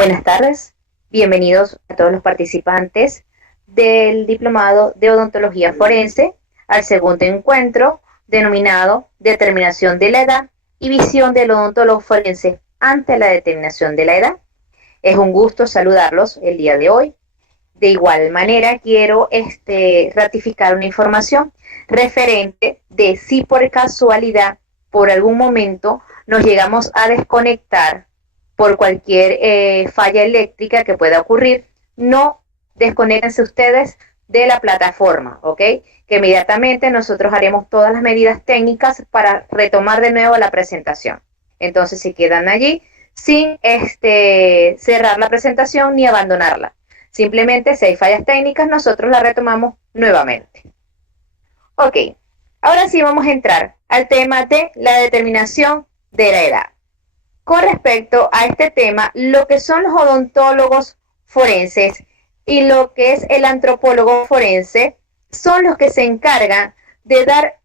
Buenas tardes, bienvenidos a todos los participantes del Diplomado de Odontología Forense al segundo encuentro denominado Determinación de la Edad y Visión del Odontólogo Forense ante la determinación de la edad. Es un gusto saludarlos el día de hoy. De igual manera, quiero ratificar una información referente de si por casualidad, por algún momento, nos llegamos a desconectar por cualquier falla eléctrica que pueda ocurrir, no desconéctense ustedes de la plataforma, ¿ok? Que inmediatamente nosotros haremos todas las medidas técnicas para retomar de nuevo la presentación. Entonces, si quedan allí sin cerrar la presentación ni abandonarla. Simplemente, si hay fallas técnicas, nosotros la retomamos nuevamente. Ok, ahora sí vamos a entrar al tema de la determinación de la edad. Con respecto a este tema, lo que son los odontólogos forenses y lo que es el antropólogo forense son los que se encargan de dar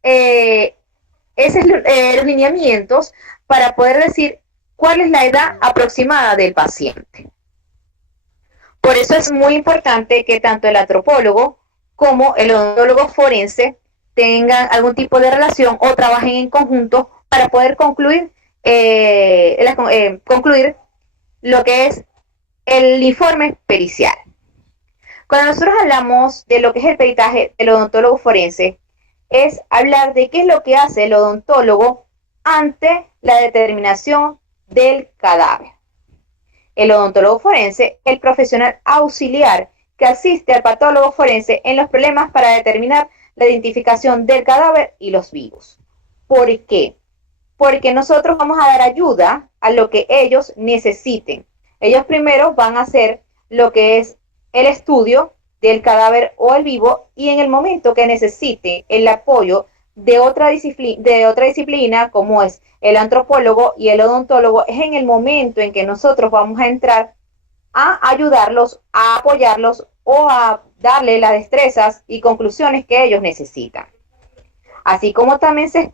los lineamientos para poder decir cuál es la edad aproximada del paciente. Por eso es muy importante que tanto el antropólogo como el odontólogo forense tengan algún tipo de relación o trabajen en conjunto para poder concluir lo que es el informe pericial. Cuando nosotros hablamos de lo que es el peritaje del odontólogo forense, es hablar de qué es lo que hace el odontólogo ante la determinación del cadáver. El odontólogo forense es el profesional auxiliar que asiste al patólogo forense en los problemas para determinar la identificación del cadáver y los vivos. ¿Por qué? Porque nosotros vamos a dar ayuda a lo que ellos necesiten. Ellos primero van a hacer lo que es el estudio del cadáver o el vivo, y en el momento que necesite el apoyo de otra disciplina, como es el antropólogo y el odontólogo, es en el momento en que nosotros vamos a entrar a ayudarlos, a apoyarlos o a darle las destrezas y conclusiones que ellos necesitan. Así como también se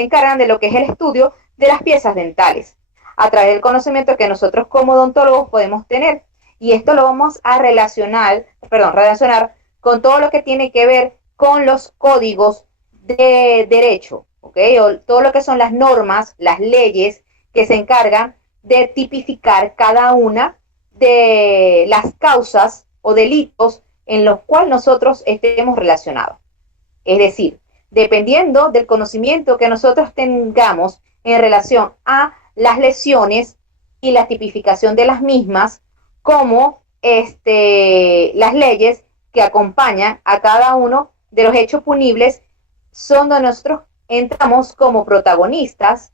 encargan de lo que es el estudio de las piezas dentales, a través del conocimiento que nosotros como odontólogos podemos tener. Y esto lo vamos a relacionar con todo lo que tiene que ver con los códigos de derecho, ¿ok? O todo lo que son las normas, las leyes que se encargan de tipificar cada una de las causas o delitos en los cuales nosotros estemos relacionados. Es decir, dependiendo del conocimiento que nosotros tengamos en relación a las lesiones y la tipificación de las mismas, como las leyes que acompañan a cada uno de los hechos punibles, son donde nosotros entramos como protagonistas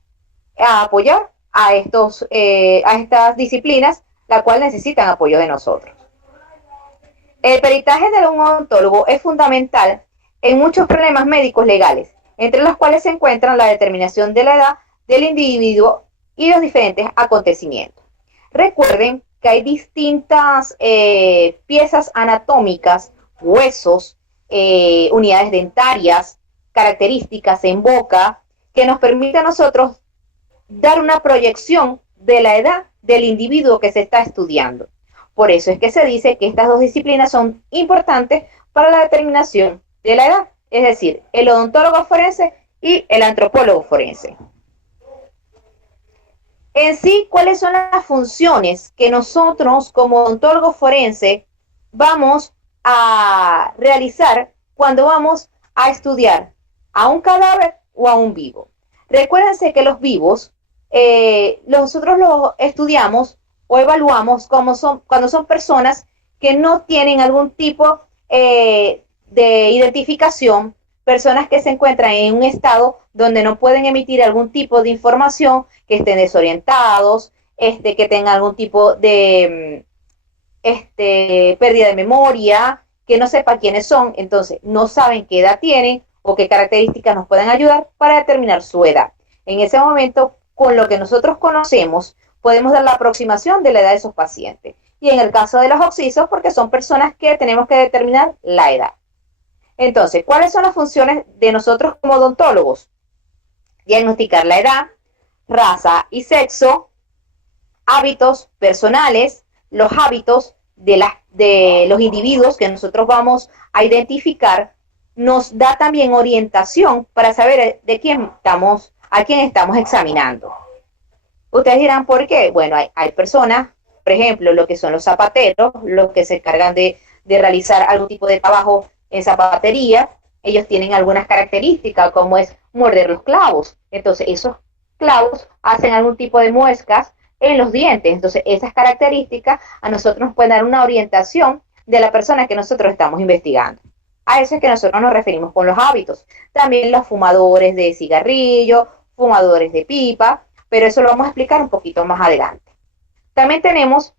a apoyar a estas disciplinas, la cual necesitan apoyo de nosotros. El peritaje de un odontólogo es fundamental en muchos problemas médicos legales, entre los cuales se encuentran la determinación de la edad del individuo y los diferentes acontecimientos. Recuerden que hay distintas piezas anatómicas, huesos, unidades dentarias, características en boca, que nos permite a nosotros dar una proyección de la edad del individuo que se está estudiando. Por eso es que se dice que estas dos disciplinas son importantes para la determinación de la edad, es decir, el odontólogo forense y el antropólogo forense. En sí, ¿cuáles son las funciones que nosotros como odontólogo forense vamos a realizar cuando vamos a estudiar a un cadáver o a un vivo? Recuérdense que los vivos nosotros los estudiamos o evaluamos cuando son personas que no tienen algún tipo de identificación, personas que se encuentran en un estado donde no pueden emitir algún tipo de información, que estén desorientados, que tengan algún tipo de pérdida de memoria, que no sepan quiénes son, entonces no saben qué edad tienen o qué características nos pueden ayudar para determinar su edad. En ese momento, con lo que nosotros conocemos, podemos dar la aproximación de la edad de esos pacientes. Y en el caso de los occisos, porque son personas que tenemos que determinar la edad. Entonces, ¿cuáles son las funciones de nosotros como odontólogos? Diagnosticar la edad, raza y sexo, hábitos personales, los hábitos de los individuos que nosotros vamos a identificar, nos da también orientación para saber a quién estamos examinando. Ustedes dirán, ¿por qué? Bueno, hay personas, por ejemplo, lo que son los zapateros, los que se encargan de realizar algún tipo de trabajo en zapatería. Ellos tienen algunas características, como es morder los clavos. Entonces, esos clavos hacen algún tipo de muescas en los dientes. Entonces, esas características a nosotros nos pueden dar una orientación de la persona que nosotros estamos investigando. A eso es que nosotros nos referimos con los hábitos. También los fumadores de cigarrillo, fumadores de pipa, pero eso lo vamos a explicar un poquito más adelante. También tenemos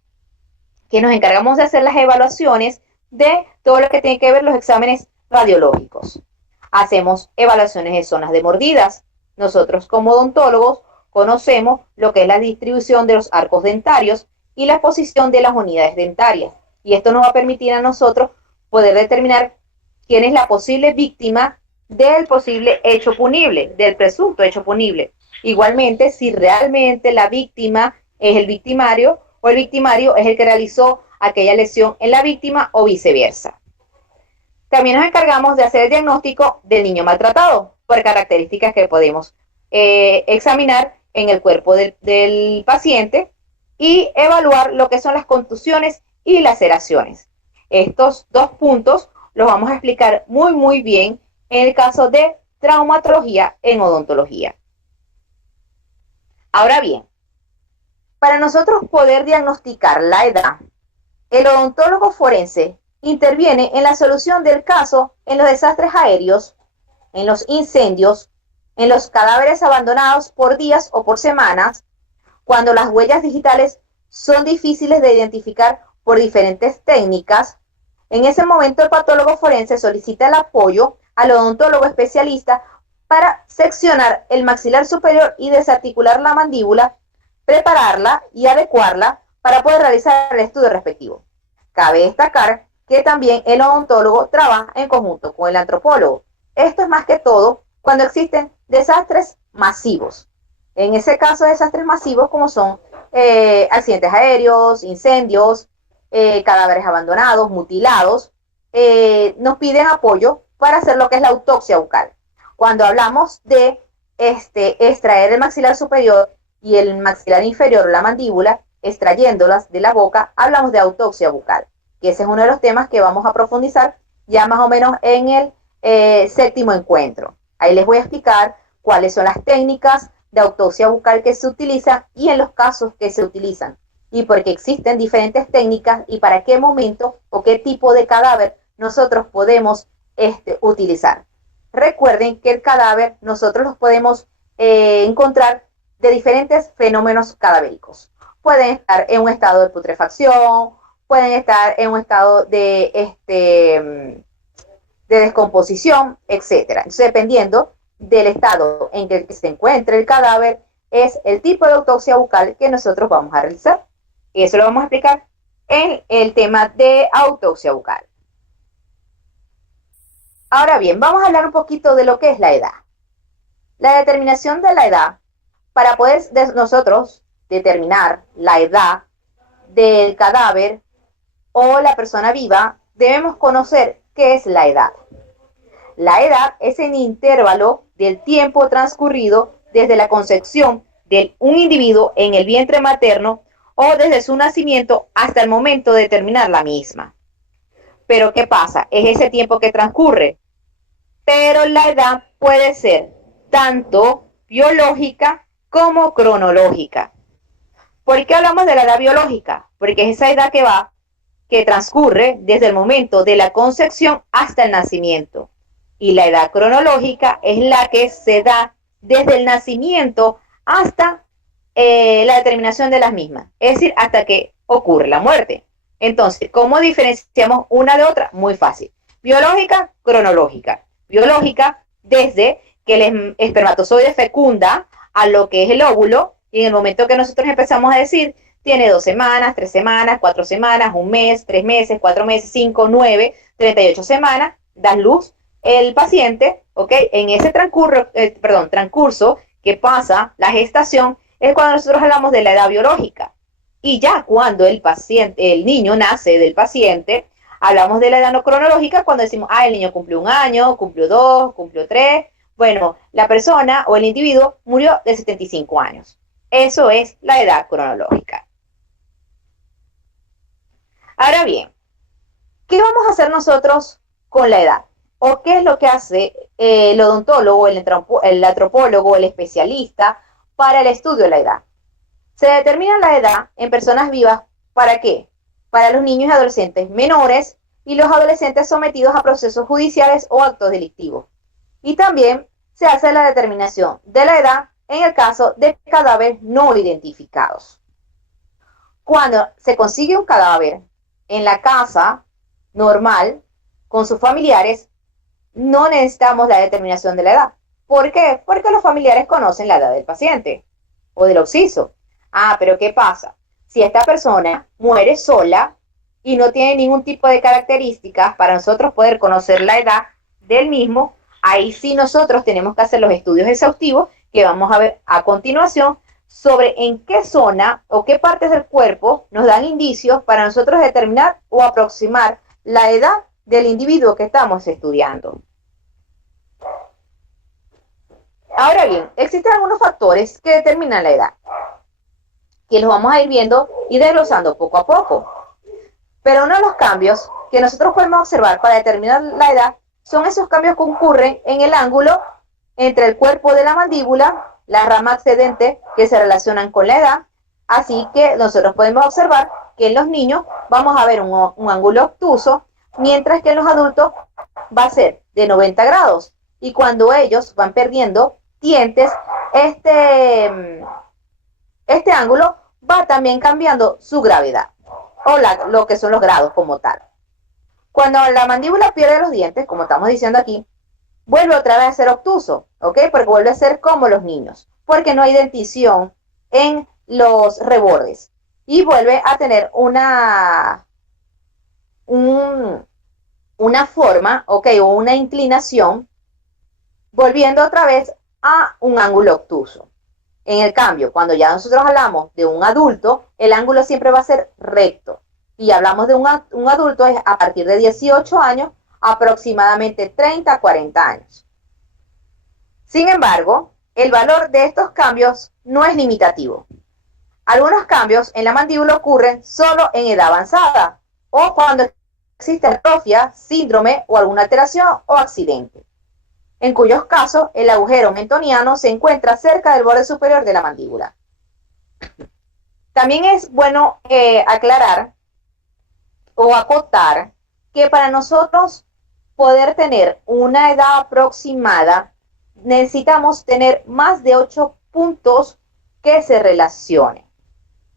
que nos encargamos de hacer las evaluaciones de todo lo que tiene que ver los exámenes radiológicos. Hacemos evaluaciones de zonas de mordidas. Nosotros como odontólogos conocemos lo que es la distribución de los arcos dentarios y la posición de las unidades dentarias. Y esto nos va a permitir a nosotros poder determinar quién es la posible víctima del posible hecho punible, del presunto hecho punible. Igualmente, si realmente la víctima es el victimario o el victimario es el que realizó aquella lesión en la víctima o viceversa. También nos encargamos de hacer el diagnóstico del niño maltratado por características que podemos examinar en el cuerpo del paciente y evaluar lo que son las contusiones y laceraciones. Estos dos puntos los vamos a explicar muy bien en el caso de traumatología en odontología. Ahora bien, para nosotros poder diagnosticar la edad, el odontólogo forense interviene en la solución del caso en los desastres aéreos, en los incendios, en los cadáveres abandonados por días o por semanas, cuando las huellas digitales son difíciles de identificar por diferentes técnicas. En ese momento el patólogo forense solicita el apoyo al odontólogo especialista para seccionar el maxilar superior y desarticular la mandíbula, prepararla y adecuarla para poder realizar el estudio respectivo. Cabe destacar que también el odontólogo trabaja en conjunto con el antropólogo. Esto es más que todo cuando existen desastres masivos. En ese caso, desastres masivos como son accidentes aéreos, incendios, cadáveres abandonados, mutilados, nos piden apoyo para hacer lo que es la autopsia bucal. Cuando hablamos de extraer el maxilar superior y el maxilar inferior, la mandíbula, extrayéndolas de la boca, hablamos de autopsia bucal, que ese es uno de los temas que vamos a profundizar ya más o menos en el séptimo encuentro. Ahí les voy a explicar cuáles son las técnicas de autopsia bucal que se utilizan y en los casos que se utilizan, y por qué existen diferentes técnicas y para qué momento o qué tipo de cadáver nosotros podemos utilizar. Recuerden que el cadáver nosotros los podemos encontrar de diferentes fenómenos cadavéricos. Pueden estar en un estado de putrefacción, pueden estar en un estado de descomposición, etc. Entonces, dependiendo del estado en que se encuentre el cadáver, es el tipo de autopsia bucal que nosotros vamos a realizar. Y eso lo vamos a explicar en el tema de autopsia bucal. Ahora bien, vamos a hablar un poquito de lo que es la edad. La determinación de la edad, para poder nosotros determinar la edad del cadáver o la persona viva, debemos conocer qué es la edad. La edad es el intervalo del tiempo transcurrido desde la concepción de un individuo en el vientre materno o desde su nacimiento hasta el momento de terminar la misma. Pero ¿qué pasa? Es ese tiempo que transcurre. Pero la edad puede ser tanto biológica como cronológica. ¿Por qué hablamos de la edad biológica? Porque es esa edad que transcurre desde el momento de la concepción hasta el nacimiento. Y la edad cronológica es la que se da desde el nacimiento hasta la determinación de las mismas. Es decir, hasta que ocurre la muerte. Entonces, ¿cómo diferenciamos una de otra? Muy fácil. Biológica, cronológica. Biológica, desde que el espermatozoide fecunda a lo que es el óvulo, y en el momento que nosotros empezamos a decir, tiene 2 semanas, 3 semanas, 4 semanas, 1 mes, 3 meses, 4 meses, 5, 9, 38 semanas, da luz el paciente, ¿ok? En ese transcurso que pasa la gestación, es cuando nosotros hablamos de la edad biológica. Y ya cuando el niño nace del paciente, hablamos de la edad no cronológica cuando decimos, el niño cumplió 1 año, cumplió 2, cumplió 3. Bueno, la persona o el individuo murió de 75 años. Eso es la edad cronológica. Ahora bien, ¿qué vamos a hacer nosotros con la edad? ¿O qué es lo que hace el odontólogo, el antropólogo, el especialista para el estudio de la edad? Se determina la edad en personas vivas, ¿para qué? Para los niños y adolescentes menores y los adolescentes sometidos a procesos judiciales o actos delictivos. Y también se hace la determinación de la edad en el caso de cadáveres no identificados. Cuando se consigue un cadáver en la casa normal con sus familiares, no necesitamos la determinación de la edad. ¿Por qué? Porque los familiares conocen la edad del paciente o del occiso. Pero ¿qué pasa? Si esta persona muere sola y no tiene ningún tipo de características para nosotros poder conocer la edad del mismo, ahí sí nosotros tenemos que hacer los estudios exhaustivos que vamos a ver a continuación sobre en qué zona o qué partes del cuerpo nos dan indicios para nosotros determinar o aproximar la edad del individuo que estamos estudiando. Ahora bien, existen algunos factores que determinan la edad, que los vamos a ir viendo y desglosando poco a poco. Pero uno de los cambios que nosotros podemos observar para determinar la edad son esos cambios que ocurren en el ángulo entre el cuerpo de la mandíbula, la rama ascendente que se relacionan con la edad. Así que nosotros podemos observar que en los niños vamos a ver un ángulo obtuso, mientras que en los adultos va a ser de 90 grados. Y cuando ellos van perdiendo dientes, este ángulo va también cambiando su gravedad, o lo que son los grados como tal. Cuando la mandíbula pierde los dientes, como estamos diciendo aquí, vuelve otra vez a ser obtuso, ¿ok? Porque vuelve a ser como los niños, porque no hay dentición en los rebordes. Y vuelve a tener una forma, ¿ok? O una inclinación, volviendo otra vez a un ángulo obtuso. En el cambio, cuando ya nosotros hablamos de un adulto, el ángulo siempre va a ser recto. Y hablamos de un adulto a partir de 18 años, aproximadamente 30 a 40 años. Sin embargo, el valor de estos cambios no es limitativo. Algunos cambios en la mandíbula ocurren solo en edad avanzada o cuando existe atrofia, síndrome o alguna alteración o accidente, en cuyos casos el agujero mentoniano se encuentra cerca del borde superior de la mandíbula. También es bueno aclarar o acotar que para nosotros poder tener una edad aproximada necesitamos tener más de 8 puntos que se relacionen.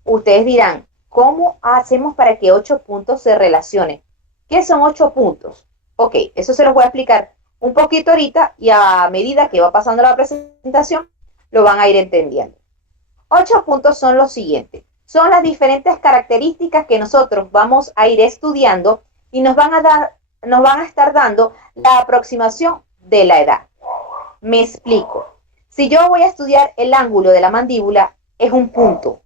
Ustedes dirán, ¿cómo hacemos para que 8 puntos se relacionen? ¿Qué son 8 puntos? Ok, eso se los voy a explicar un poquito ahorita y a medida que va pasando la presentación lo van a ir entendiendo. 8 puntos son los siguientes. Son las diferentes características que nosotros vamos a ir estudiando y nos van a estar dando la aproximación de la edad. Me explico. Si yo voy a estudiar el ángulo de la mandíbula, es un punto.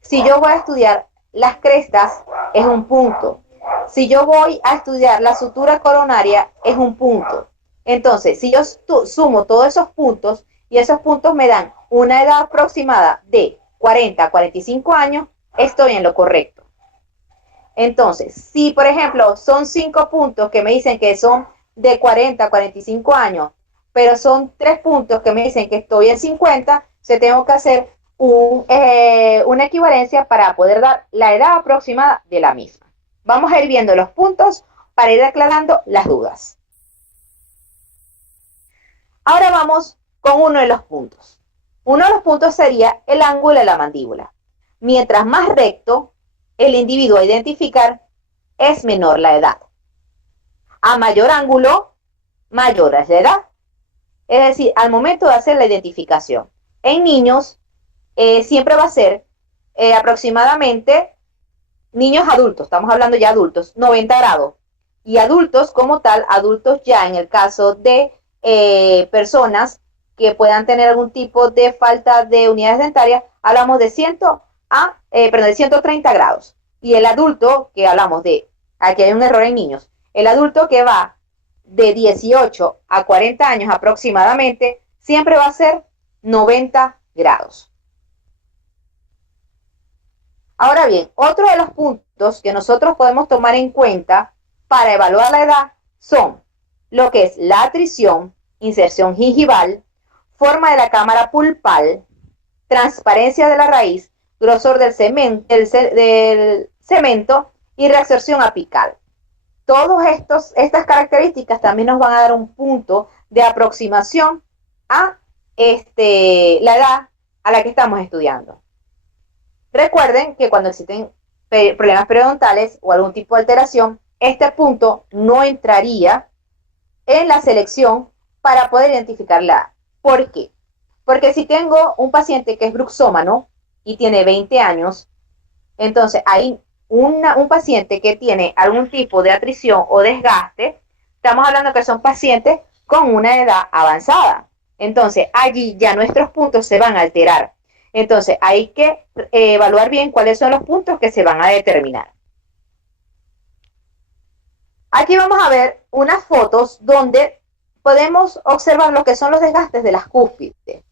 Si yo voy a estudiar las crestas, es un punto. Si yo voy a estudiar la sutura coronaria, es un punto. Entonces, si yo sumo todos esos puntos y esos puntos me dan una edad aproximada de 40 a 45 años, estoy en lo correcto. Entonces, si por ejemplo son 5 puntos que me dicen que son de 40 a 45 años, pero son 3 puntos que me dicen que estoy en 50, se tengo que hacer una equivalencia para poder dar la edad aproximada de la misma. Vamos a ir viendo los puntos para ir aclarando las dudas. Ahora vamos con uno de los puntos. Uno de los puntos sería el ángulo de la mandíbula. Mientras más recto el individuo a identificar, es menor la edad. A mayor ángulo, mayor es la edad. Es decir, al momento de hacer la identificación. En niños, siempre va a ser aproximadamente, niños adultos, estamos hablando ya adultos, 90 grados. Y adultos como tal, adultos ya en el caso de personas que puedan tener algún tipo de falta de unidades dentarias, hablamos de de 130 grados. Y el adulto, que hablamos de, aquí hay un error en niños, el adulto que va de 18 a 40 años aproximadamente, siempre va a ser 90 grados. Ahora bien, otro de los puntos que nosotros podemos tomar en cuenta para evaluar la edad son lo que es la atrición, inserción gingival, forma de la cámara pulpal, transparencia de la raíz, grosor del cemento y reabsorción apical. Todas estas características también nos van a dar un punto de aproximación a la edad a la que estamos estudiando. Recuerden que cuando existen problemas periodontales o algún tipo de alteración, este punto no entraría en la selección para poder identificar la edad. ¿Por qué? Porque si tengo un paciente que es bruxómano y tiene 20 años, entonces hay un paciente que tiene algún tipo de atrición o desgaste, estamos hablando que son pacientes con una edad avanzada. Entonces allí ya nuestros puntos se van a alterar. Entonces hay que evaluar bien cuáles son los puntos que se van a determinar. Aquí vamos a ver unas fotos donde podemos observar lo que son los desgastes de las cúspides.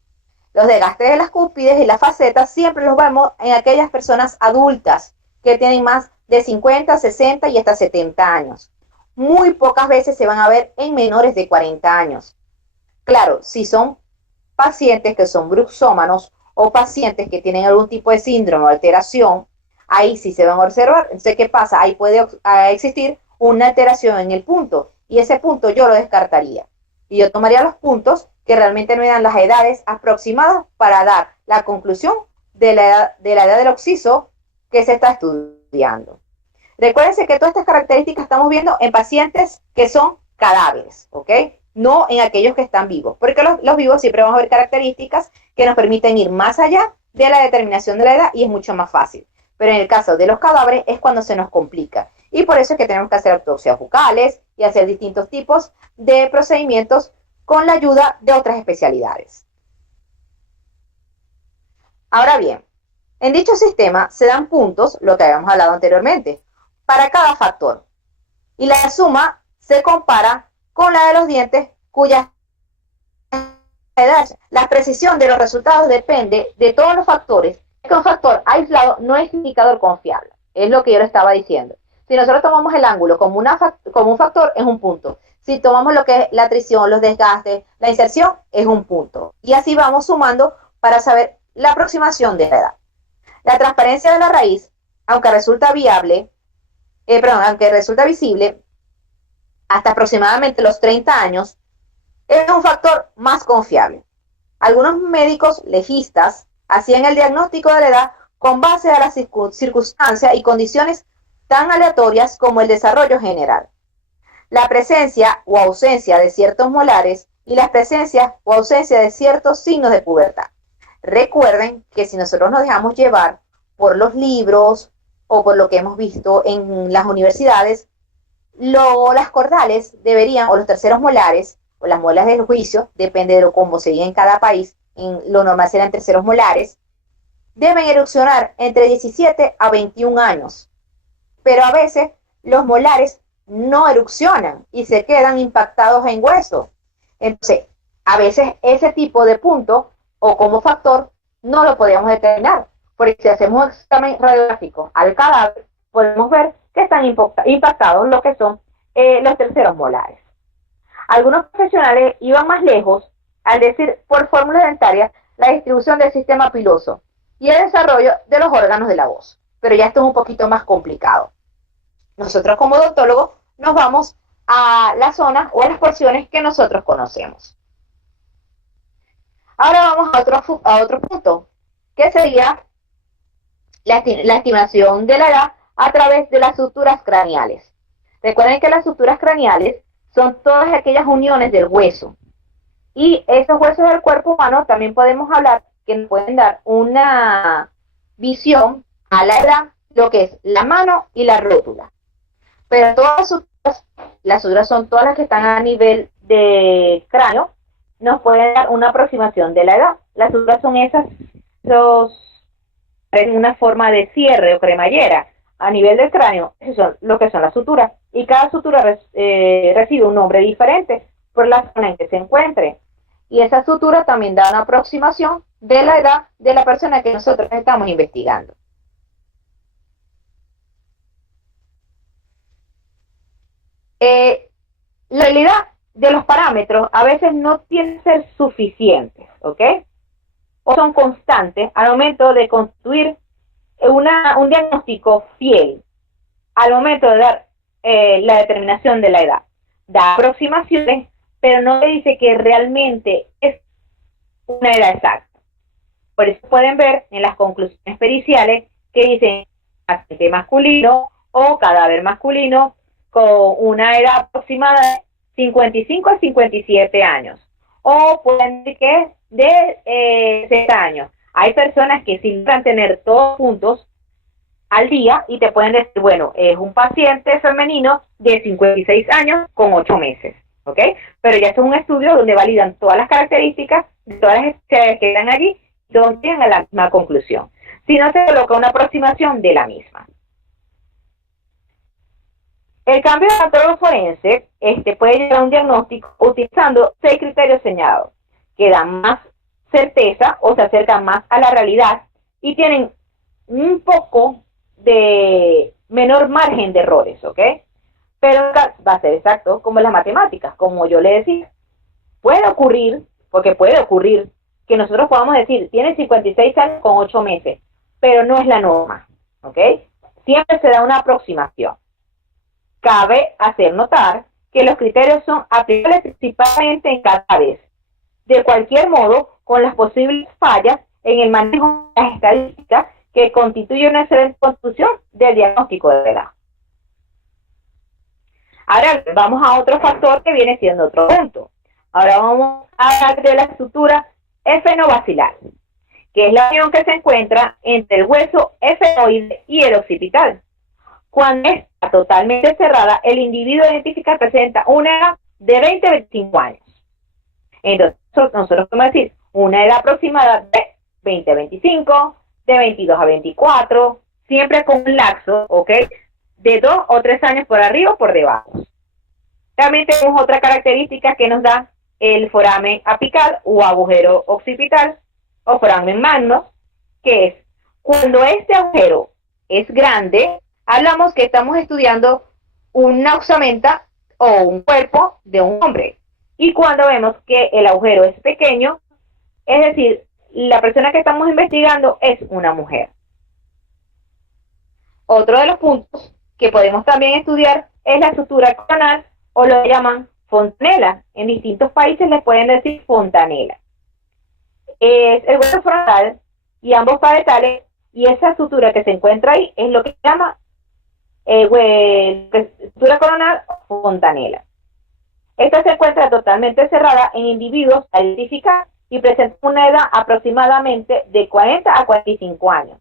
Los desgastes de las cúspides y las facetas siempre los vemos en aquellas personas adultas que tienen más de 50, 60 y hasta 70 años. Muy pocas veces se van a ver en menores de 40 años. Claro, si son pacientes que son bruxómanos o pacientes que tienen algún tipo de síndrome o alteración, ahí sí se van a observar. Entonces, ¿qué pasa? Ahí puede existir una alteración en el punto y ese punto yo lo descartaría. Y yo tomaría los puntos que realmente me dan las edades aproximadas para dar la conclusión de la edad del occiso que se está estudiando. Recuérdense que todas estas características estamos viendo en pacientes que son cadáveres, ¿ok? No en aquellos que están vivos, porque los vivos siempre vamos a ver características que nos permiten ir más allá de la determinación de la edad y es mucho más fácil. Pero en el caso de los cadáveres es cuando se nos complica. Y por eso es que tenemos que hacer autopsias bucales y hacer distintos tipos de procedimientos con la ayuda de otras especialidades. Ahora bien, en dicho sistema se dan puntos, lo que habíamos hablado anteriormente, para cada factor. Y la suma se compara con la de los dientes cuya edad. La precisión de los resultados depende de todos los factores. Un factor aislado no es indicador confiable, es lo que yo le estaba diciendo. Si nosotros tomamos el ángulo como un factor, es un punto. Si tomamos lo que es la atrición, los desgastes, la inserción, es un punto. Y así vamos sumando para saber la aproximación de la edad. La transparencia de la raíz, aunque resulta visible, hasta aproximadamente los 30 años, es un factor más confiable. Algunos médicos legistas hacían el diagnóstico de la edad con base a las circunstancias y condiciones tan aleatorias como el desarrollo general, la presencia o ausencia de ciertos molares y la presencia o ausencia de ciertos signos de pubertad. Recuerden que si nosotros nos dejamos llevar por los libros o por lo que hemos visto en las universidades, las cordales deberían, o los terceros molares, o las muelas del juicio, depende de cómo se diga en cada país, en lo normal serán terceros molares, deben erupcionar entre 17 a 21 años. Pero a veces los molares no erupcionan y se quedan impactados en hueso. Entonces, a veces ese tipo de punto o como factor no lo podemos determinar, porque si hacemos un examen radiográfico al cadáver, podemos ver que están impactados lo que son los terceros molares. Algunos profesionales iban más lejos al decir por fórmulas dentarias la distribución del sistema piloso y el desarrollo de los órganos de la voz. Pero ya esto es un poquito más complicado. Nosotros como odontólogos nos vamos a la zona o a las porciones que nosotros conocemos. Ahora vamos a otro punto, que sería la estimación de la edad a través de las suturas craneales. Recuerden que las suturas craneales son todas aquellas uniones del hueso. Y esos huesos del cuerpo humano también podemos hablar que nos pueden dar una visión a la edad, lo que es la mano y la rótula. Pero todas las suturas son todas las que están a nivel de cráneo, nos pueden dar una aproximación de la edad. Las suturas son en una forma de cierre o cremallera a nivel del cráneo. Eso son lo que son las suturas. Y cada sutura recibe un nombre diferente por la zona en que se encuentre. Y esa sutura también da una aproximación de la edad de la persona que nosotros estamos investigando. La realidad de los parámetros a veces no tienen que ser suficientes, ¿ok? O son constantes al momento de construir un diagnóstico fiel, al momento de dar la determinación de la edad. Da aproximaciones, pero no le dice que realmente es una edad exacta. Por eso pueden ver en las conclusiones periciales que dicen paciente masculino o cadáver masculino con una edad aproximada de 55 a 57 años. O pueden decir que es de 60 años. Hay personas que sí logran tener todos juntos al día y te pueden decir, bueno, es un paciente femenino de 56 años con 8 meses, ¿ok? Pero ya es un estudio donde validan todas las características de todas las especialidades que están allí y donde llegan a la misma conclusión. Si no, se coloca una aproximación de la misma. El cambio de patólogo forense puede llevar a un diagnóstico utilizando 6 criterios señalados, que dan más certeza o se acercan más a la realidad y tienen un poco de menor margen de errores, ¿ok? Pero va a ser exacto como las matemáticas, como yo le decía. Puede ocurrir, porque puede ocurrir, que nosotros podamos decir, tiene 56 años con 8 meses, pero no es la norma, ¿ok? Siempre se da una aproximación. Cabe hacer notar que los criterios son aplicables principalmente en cada vez. De cualquier modo, con las posibles fallas en el manejo de las estadísticas que constituye una excelente construcción del diagnóstico de edad. Ahora vamos a otro factor que viene siendo otro punto. Ahora vamos a hablar de la estructura efenobacilar, que es la unión que se encuentra entre el hueso efenoide y el occipital. Cuando está totalmente cerrada, el individuo identificado presenta una edad de 20 a 25 años. Entonces, nosotros podemos decir una edad aproximada de 20 a 25, de 22 a 24, siempre con un lapso, ¿ok?, de 2 o 3 años por arriba o por debajo. También tenemos otra característica que nos da el foramen apical o agujero occipital o foramen magno, que es cuando este agujero es grande, hablamos que estamos estudiando una osamenta o un cuerpo de un hombre. Y cuando vemos que el agujero es pequeño, es decir, la persona que estamos investigando es una mujer. Otro de los puntos que podemos también estudiar es la sutura coronal o lo llaman fontanela. En distintos países les pueden decir fontanela. Es el hueso frontal y ambos parietales, y esa sutura que se encuentra ahí es lo que se llama sutura coronal o fontanela. Esta se encuentra totalmente cerrada en individuos a identificar y presenta una edad aproximadamente de 40 a 45 años.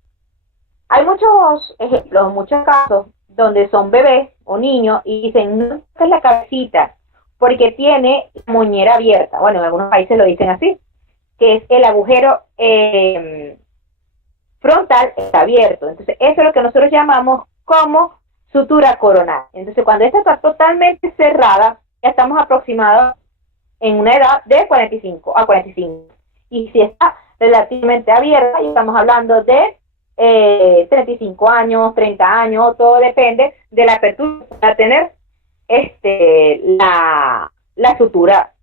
Hay muchos ejemplos, muchos casos donde son bebés o niños y dicen, no, esta es la cabecita, porque tiene la moñera abierta. Bueno, en algunos países lo dicen así, que es el agujero frontal está abierto. Entonces, eso es lo que nosotros llamamos como sutura coronal. Entonces, cuando esta está totalmente cerrada, ya estamos aproximados en una edad de 45 a 45. Y si está relativamente abierta, y estamos hablando de 35 años, 30 años, todo depende de la apertura que va a tener la sutura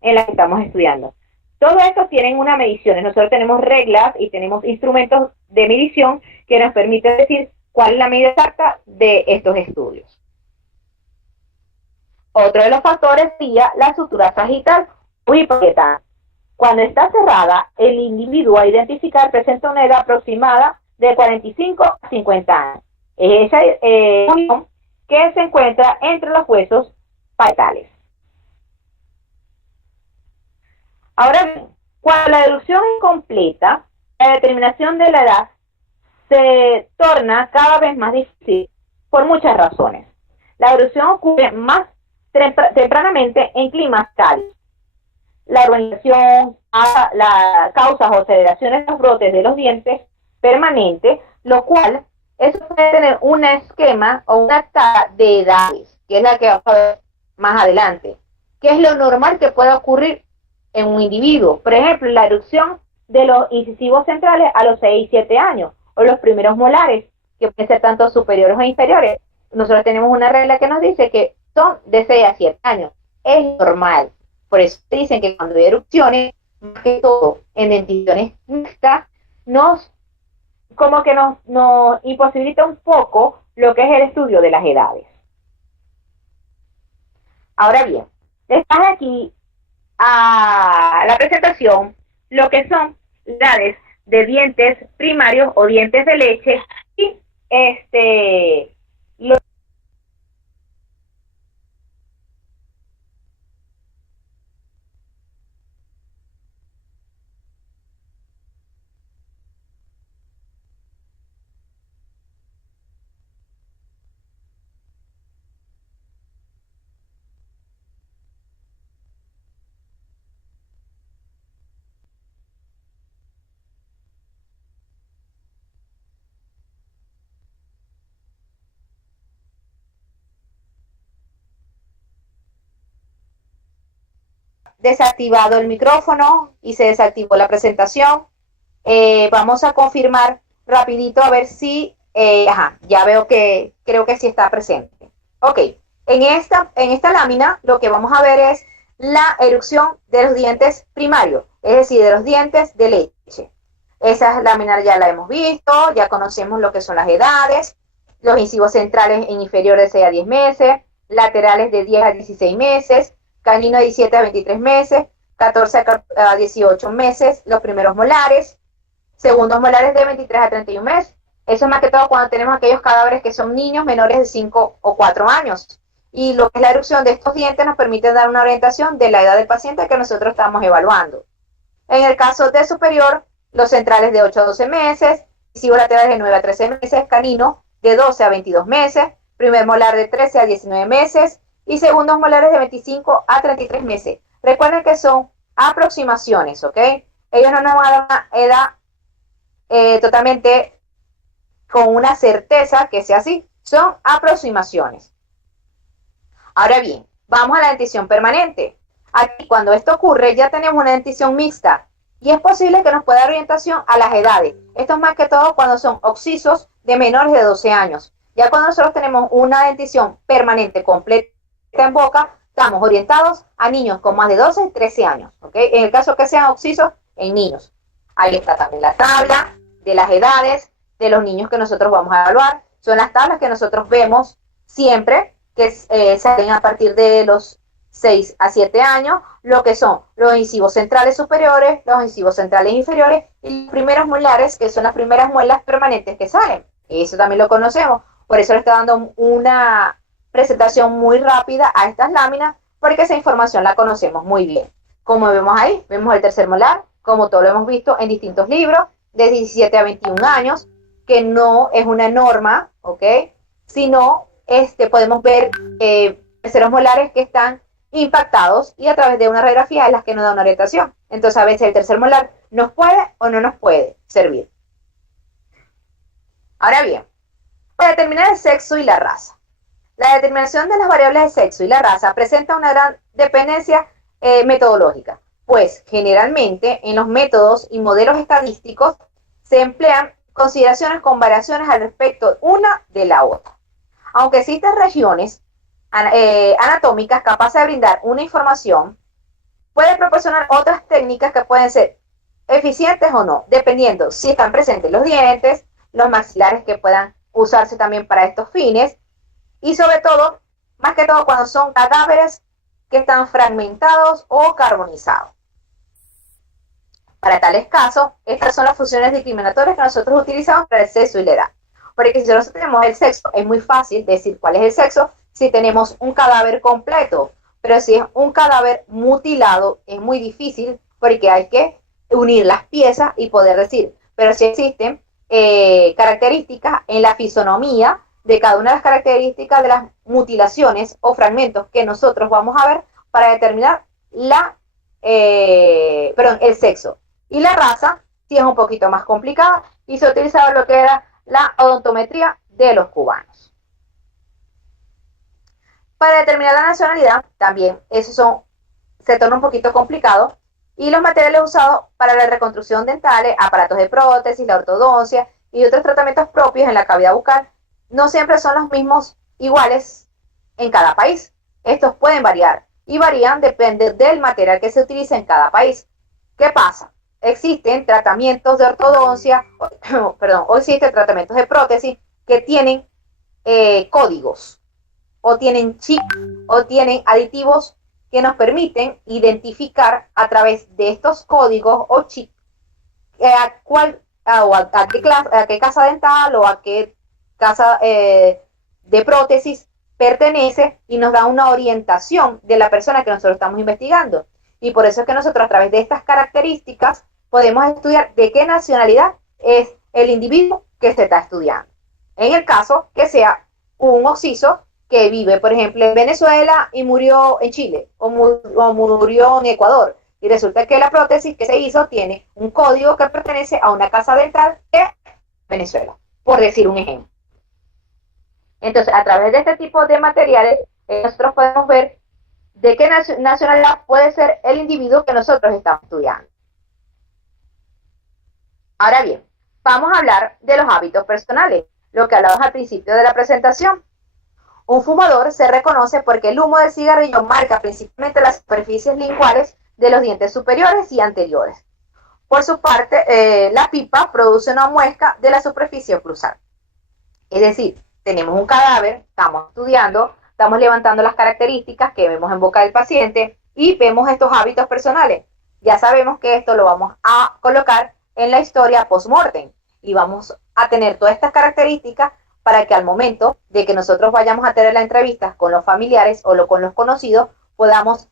en la que estamos estudiando. Todo esto tienen unas mediciones. Nosotros tenemos reglas y tenemos instrumentos de medición que nos permiten decir cuál es la medida exacta de estos estudios. Otro de los factores sería la sutura sagital o hipotetal. Cuando está cerrada, el individuo a identificar presenta una edad aproximada de 45 a 50 años. Es esa unión que se encuentra entre los huesos parietales. Ahora bien, cuando la deducción es completa, la determinación de la edad se torna cada vez más difícil por muchas razones. La deducción ocurre más tempranamente en climas cálidos. La urbanización, las causas o aceleraciones de los brotes de los dientes permanente, lo cual eso puede tener un esquema o una escala de edades, que es la que vamos a ver más adelante, que es lo normal que pueda ocurrir en un individuo. Por ejemplo, la erupción de los incisivos centrales a los 6 y 7 años, o los primeros molares, que pueden ser tanto superiores o inferiores. Nosotros tenemos una regla que nos dice que son de 6 a 7 años. Es normal. Por eso dicen que cuando hay erupciones, más que todo en denticiones mixtas, como que nos imposibilita un poco lo que es el estudio de las edades. Ahora bien, les traje aquí a la presentación lo que son edades de dientes primarios o dientes de leche y los desactivado el micrófono y se desactivó la presentación. Vamos a confirmar rapidito a ver si, ya veo que creo que sí está presente. Ok, en esta lámina lo que vamos a ver es la erupción de los dientes primarios, es decir, de los dientes de leche. Esa lámina ya la hemos visto, ya conocemos lo que son las edades, los incisivos centrales en inferior de 6 a 10 meses, laterales de 10 a 16 meses, canino de 17 a 23 meses, 14 a 18 meses, los primeros molares, segundos molares de 23 a 31 meses. Eso es más que todo cuando tenemos aquellos cadáveres que son niños menores de 5 o 4 años. Y lo que es la erupción de estos dientes nos permite dar una orientación de la edad del paciente que nosotros estamos evaluando. En el caso de superior, los centrales de 8 a 12 meses, incisivos laterales de 9 a 13 meses, canino de 12 a 22 meses, primer molar de 13 a 19 meses y segundos molares de 25 a 33 meses. Recuerden que son aproximaciones, ¿ok? Ellos no nos van a dar una edad totalmente con una certeza que sea así. Son aproximaciones. Ahora bien, vamos a la dentición permanente. Aquí, cuando esto ocurre, ya tenemos una dentición mixta y es posible que nos pueda dar orientación a las edades. Esto es más que todo cuando son occisos de menores de 12 años. Ya cuando nosotros tenemos una dentición permanente completa en boca, estamos orientados a niños con más de 12 y 13 años, ¿ok? En el caso que sean occisos, en niños. Ahí está también la tabla de las edades de los niños que nosotros vamos a evaluar. Son las tablas que nosotros vemos siempre, que salen a partir de los 6 a 7 años, lo que son los incisivos centrales superiores, los incisivos centrales inferiores y los primeros molares, que son las primeras muelas permanentes que salen. Eso también lo conocemos. Por eso le estoy dando una presentación muy rápida a estas láminas, porque esa información la conocemos muy bien. Como vemos ahí, vemos el tercer molar, como todo lo hemos visto en distintos libros, de 17 a 21 años, que no es una norma, ¿ok? Sino podemos ver terceros molares que están impactados y a través de una radiografía es las que nos da una orientación. Entonces a veces el tercer molar nos puede o no nos puede servir. Ahora bien, para determinar el sexo y la raza. La determinación de las variables de sexo y la raza presenta una gran dependencia metodológica, pues generalmente en los métodos y modelos estadísticos se emplean consideraciones con variaciones al respecto una de la otra. Aunque existen regiones anatómicas capaces de brindar una información, puede proporcionar otras técnicas que pueden ser eficientes o no, dependiendo si están presentes los dientes, los maxilares que puedan usarse también para estos fines, y sobre todo, más que todo cuando son cadáveres que están fragmentados o carbonizados. Para tales casos, estas son las funciones discriminatorias que nosotros utilizamos para el sexo y la edad. Porque si nosotros tenemos el sexo, es muy fácil decir cuál es el sexo si tenemos un cadáver completo. Pero si es un cadáver mutilado, es muy difícil porque hay que unir las piezas y poder decir. Pero si existen características en la fisonomía de cada una de las características de las mutilaciones o fragmentos que nosotros vamos a ver para determinar el sexo. Y la raza sí es un poquito más complicada y se utilizaba lo que era la odontometría de los cubanos. Para determinar la nacionalidad, también se torna un poquito complicado, y los materiales usados para la reconstrucción dentales, aparatos de prótesis, la ortodoncia y otros tratamientos propios en la cavidad bucal no siempre son los mismos iguales en cada país. Estos pueden variar y varían depende del material que se utilice en cada país. ¿Qué pasa? Existen tratamientos de ortodoncia, o existen tratamientos de prótesis que tienen códigos, o tienen chips, o tienen aditivos que nos permiten identificar a través de estos códigos o chips a qué casa dental o a qué casa de prótesis pertenece, y nos da una orientación de la persona que nosotros estamos investigando. Y por eso es que nosotros a través de estas características podemos estudiar de qué nacionalidad es el individuo que se está estudiando. En el caso que sea un occiso que vive, por ejemplo, en Venezuela y murió en Chile, o murió en Ecuador, y resulta que la prótesis que se hizo tiene un código que pertenece a una casa dental de Venezuela, por decir un ejemplo. Entonces, a través de este tipo de materiales, nosotros podemos ver de qué nacionalidad puede ser el individuo que nosotros estamos estudiando. Ahora bien, vamos a hablar de los hábitos personales, lo que hablamos al principio de la presentación. Un fumador se reconoce porque el humo del cigarrillo marca principalmente las superficies linguales de los dientes superiores y anteriores. Por su parte, la pipa produce una muesca de la superficie oclusal. Es decir, tenemos un cadáver, estamos estudiando, estamos levantando las características que vemos en boca del paciente y vemos estos hábitos personales. Ya sabemos que esto lo vamos a colocar en la historia post-mortem y vamos a tener todas estas características para que al momento de que nosotros vayamos a tener la entrevista con los familiares o con los conocidos, podamos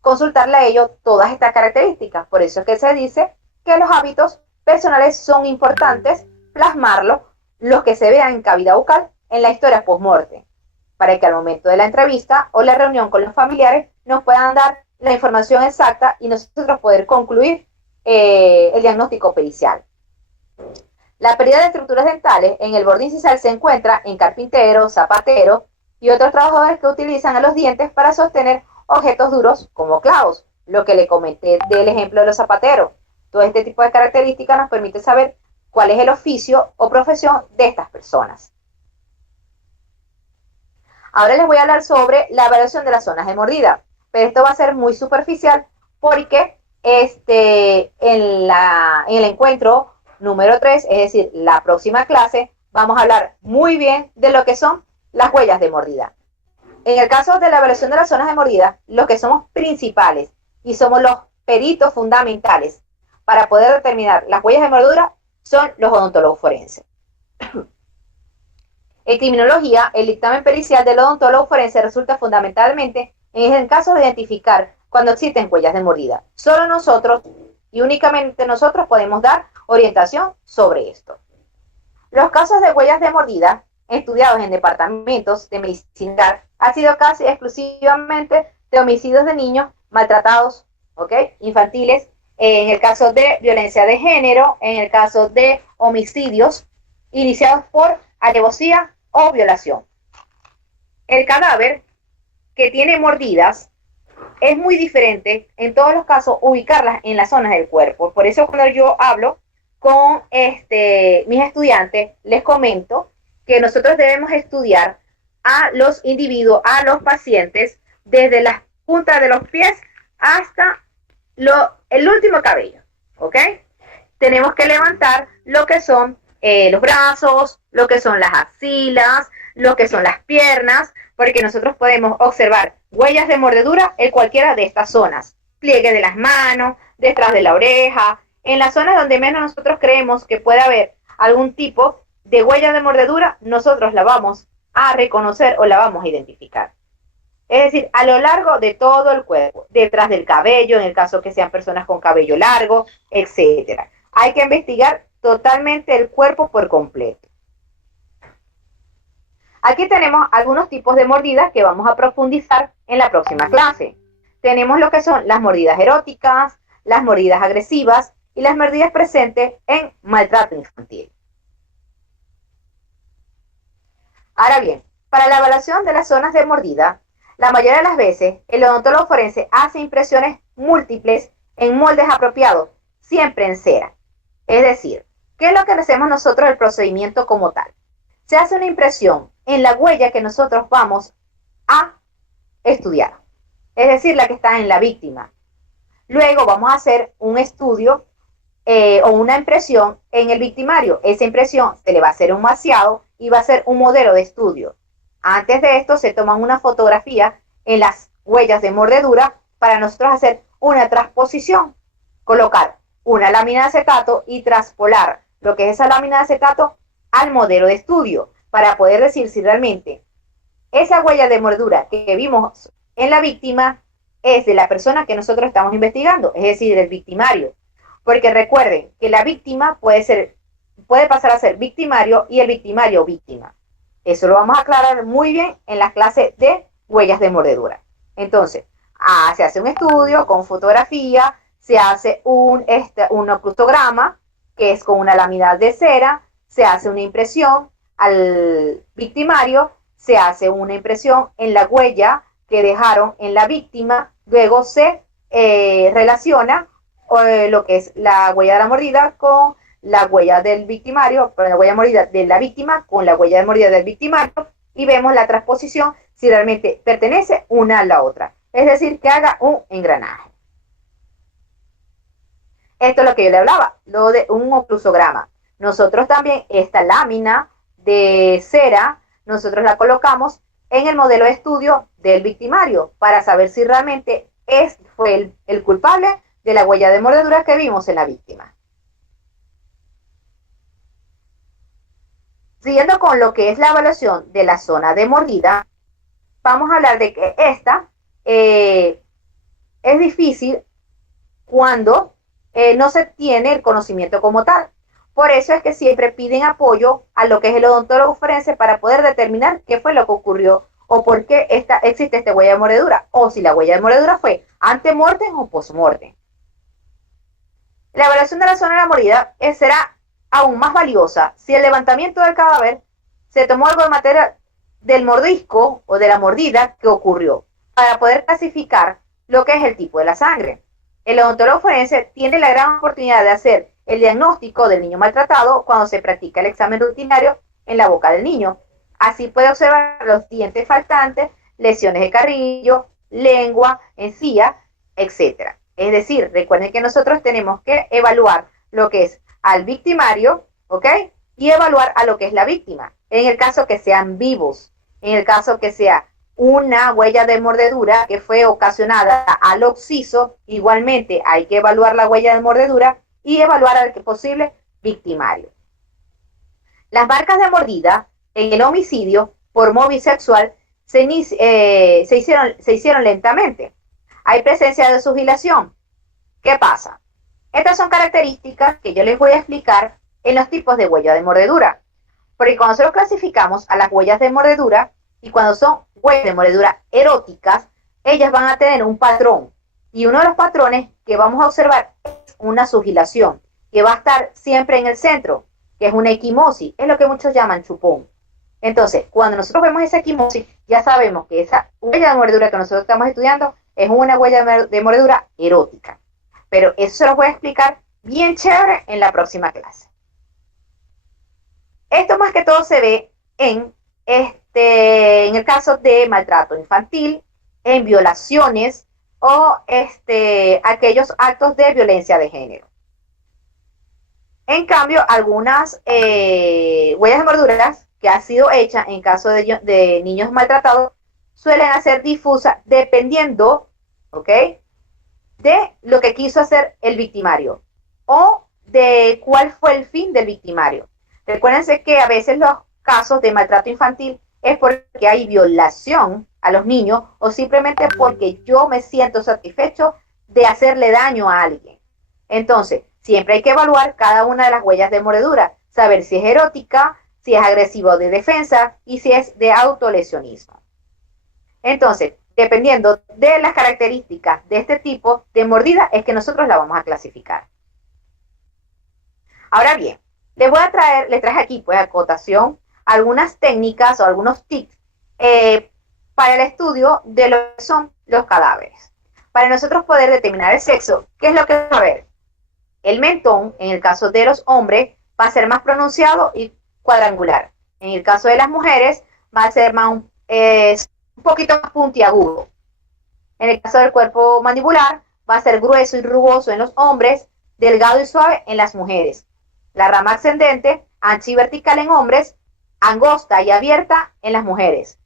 consultarle a ellos todas estas características. Por eso es que se dice que los hábitos personales son importantes plasmarlos, los que se vean en cavidad bucal, en la historia post-mortem, para que al momento de la entrevista o la reunión con los familiares nos puedan dar la información exacta y nosotros poder concluir el diagnóstico pericial. La pérdida de estructuras dentales en el borde incisal se encuentra en carpinteros, zapateros y otros trabajadores que utilizan a los dientes para sostener objetos duros como clavos, lo que le comenté del ejemplo de los zapateros. Todo este tipo de características nos permite saber cuál es el oficio o profesión de estas personas. Ahora les voy a hablar sobre la evaluación de las zonas de mordida, pero esto va a ser muy superficial porque en el encuentro número 3, es decir, la próxima clase, vamos a hablar muy bien de lo que son las huellas de mordida. En el caso de la evaluación de las zonas de mordida, los que somos principales y somos los peritos fundamentales para poder determinar las huellas de mordedura son los odontólogos forenses. En criminología, el dictamen pericial del odontólogo forense resulta fundamentalmente en el caso de identificar cuando existen huellas de mordida. Solo nosotros y únicamente nosotros podemos dar orientación sobre esto. Los casos de huellas de mordida estudiados en departamentos de medicina han sido casi exclusivamente de homicidios de niños maltratados, infantiles, en el caso de violencia de género, en el caso de homicidios iniciados por alevosía o violación. El cadáver que tiene mordidas es muy diferente en todos los casos ubicarlas en las zonas del cuerpo. Por eso cuando yo hablo con mis estudiantes, les comento que nosotros debemos estudiar a los individuos, a los pacientes, desde las puntas de los pies hasta el último cabello, Tenemos que levantar lo que son los brazos, lo que son las axilas, lo que son las piernas, porque nosotros podemos observar huellas de mordedura en cualquiera de estas zonas. Pliegue de las manos, detrás de la oreja, en las zonas donde menos nosotros creemos que puede haber algún tipo de huella de mordedura, nosotros la vamos a reconocer o la vamos a identificar. Es decir, a lo largo de todo el cuerpo, detrás del cabello, en el caso que sean personas con cabello largo, etc. Hay que investigar totalmente el cuerpo por completo. Aquí tenemos algunos tipos de mordidas que vamos a profundizar en la próxima clase. Tenemos lo que son las mordidas eróticas, las mordidas agresivas y las mordidas presentes en maltrato infantil. Ahora bien, para la evaluación de las zonas de mordida, la mayoría de las veces el odontólogo forense hace impresiones múltiples en moldes apropiados, siempre en cera. Es decir, ¿qué es lo que hacemos nosotros el procedimiento como tal? Se hace una impresión en la huella que nosotros vamos a estudiar, es decir, la que está en la víctima. Luego vamos a hacer un estudio o una impresión en el victimario. Esa impresión se le va a hacer un vaciado y va a ser un modelo de estudio. Antes de esto se toman una fotografía en las huellas de mordedura para nosotros hacer una transposición, colocar una lámina de acetato y traspolar lo que es esa lámina de acetato al modelo de estudio para poder decir si realmente esa huella de mordedura que vimos en la víctima es de la persona que nosotros estamos investigando, es decir, del victimario. Porque recuerden que la víctima puede pasar a ser victimario y el victimario víctima. Eso lo vamos a aclarar muy bien en las clases de huellas de mordedura. Entonces, se hace un estudio con fotografía, se hace un oclutograma, que es con una lámina de cera, se hace una impresión al victimario, se hace una impresión en la huella que dejaron en la víctima, luego se relaciona lo que es la huella de la mordida con la huella del victimario, la huella de mordida de la víctima con la huella de mordida del victimario y vemos la transposición si realmente pertenece una a la otra. Es decir, que haga un engranaje. Esto es lo que yo le hablaba, lo de un oclusograma. Nosotros también esta lámina de cera, nosotros la colocamos en el modelo de estudio del victimario para saber si realmente fue el culpable de la huella de mordedura que vimos en la víctima. Siguiendo con lo que es la evaluación de la zona de mordida, vamos a hablar de que esta es difícil cuando no se tiene el conocimiento como tal. Por eso es que siempre piden apoyo a lo que es el odontólogo forense para poder determinar qué fue lo que ocurrió o por qué existe esta huella de mordedura, o si la huella de mordedura fue ante-mortem o post-mortem. La evaluación de la zona de la mordida será aún más valiosa si el levantamiento del cadáver se tomó algo de material del mordisco o de la mordida que ocurrió, para poder clasificar lo que es el tipo de la sangre. El odontólogo forense tiene la gran oportunidad de hacer el diagnóstico del niño maltratado cuando se practica el examen rutinario en la boca del niño. Así puede observar los dientes faltantes, lesiones de carrillo, lengua, encía, etc. Es decir, recuerden que nosotros tenemos que evaluar lo que es al victimario, ¿ok? Y evaluar a lo que es la víctima. En el caso que sean vivos, en el caso que sea una huella de mordedura que fue ocasionada al occiso, igualmente hay que evaluar la huella de mordedura y evaluar al posible victimario. Las marcas de mordida en el homicidio por móvil sexual se hicieron lentamente. Hay presencia de sugilación. ¿Qué pasa? Estas son características que yo les voy a explicar en los tipos de huella de mordedura. Porque cuando nosotros clasificamos a las huellas de mordedura y cuando son huellas de mordedura eróticas, ellas van a tener un patrón. Y uno de los patrones que vamos a observar es una sugilación, que va a estar siempre en el centro, que es una equimosis, es lo que muchos llaman chupón. Entonces, cuando nosotros vemos esa equimosis, ya sabemos que esa huella de mordedura que nosotros estamos estudiando es una huella de mordedura erótica. Pero eso se los voy a explicar bien chévere en la próxima clase. Esto más que todo se ve en el caso de maltrato infantil, en violaciones o aquellos actos de violencia de género. En cambio, algunas huellas de mordeduras que han sido hechas en caso de niños maltratados suelen ser difusas dependiendo, ¿ok?, de lo que quiso hacer el victimario o de cuál fue el fin del victimario. Recuérdense que a veces los casos de maltrato infantil es porque hay violación a los niños o simplemente porque yo me siento satisfecho de hacerle daño a alguien. Entonces, siempre hay que evaluar cada una de las huellas de mordedura, saber si es erótica, si es agresivo de defensa y si es de autolesionismo. Entonces, dependiendo de las características de este tipo de mordida es que nosotros la vamos a clasificar. Ahora bien, les traje aquí, pues, a acotación, algunas técnicas o algunos tips para el estudio de lo que son los cadáveres. Para nosotros poder determinar el sexo, ¿qué es lo que va a ver? El mentón, en el caso de los hombres, va a ser más pronunciado y cuadrangular. En el caso de las mujeres, va a ser un poquito más puntiagudo. En el caso del cuerpo mandibular, va a ser grueso y rugoso en los hombres, delgado y suave en las mujeres. La rama ascendente, ancha y vertical en hombres, angosta y abierta en las mujeres.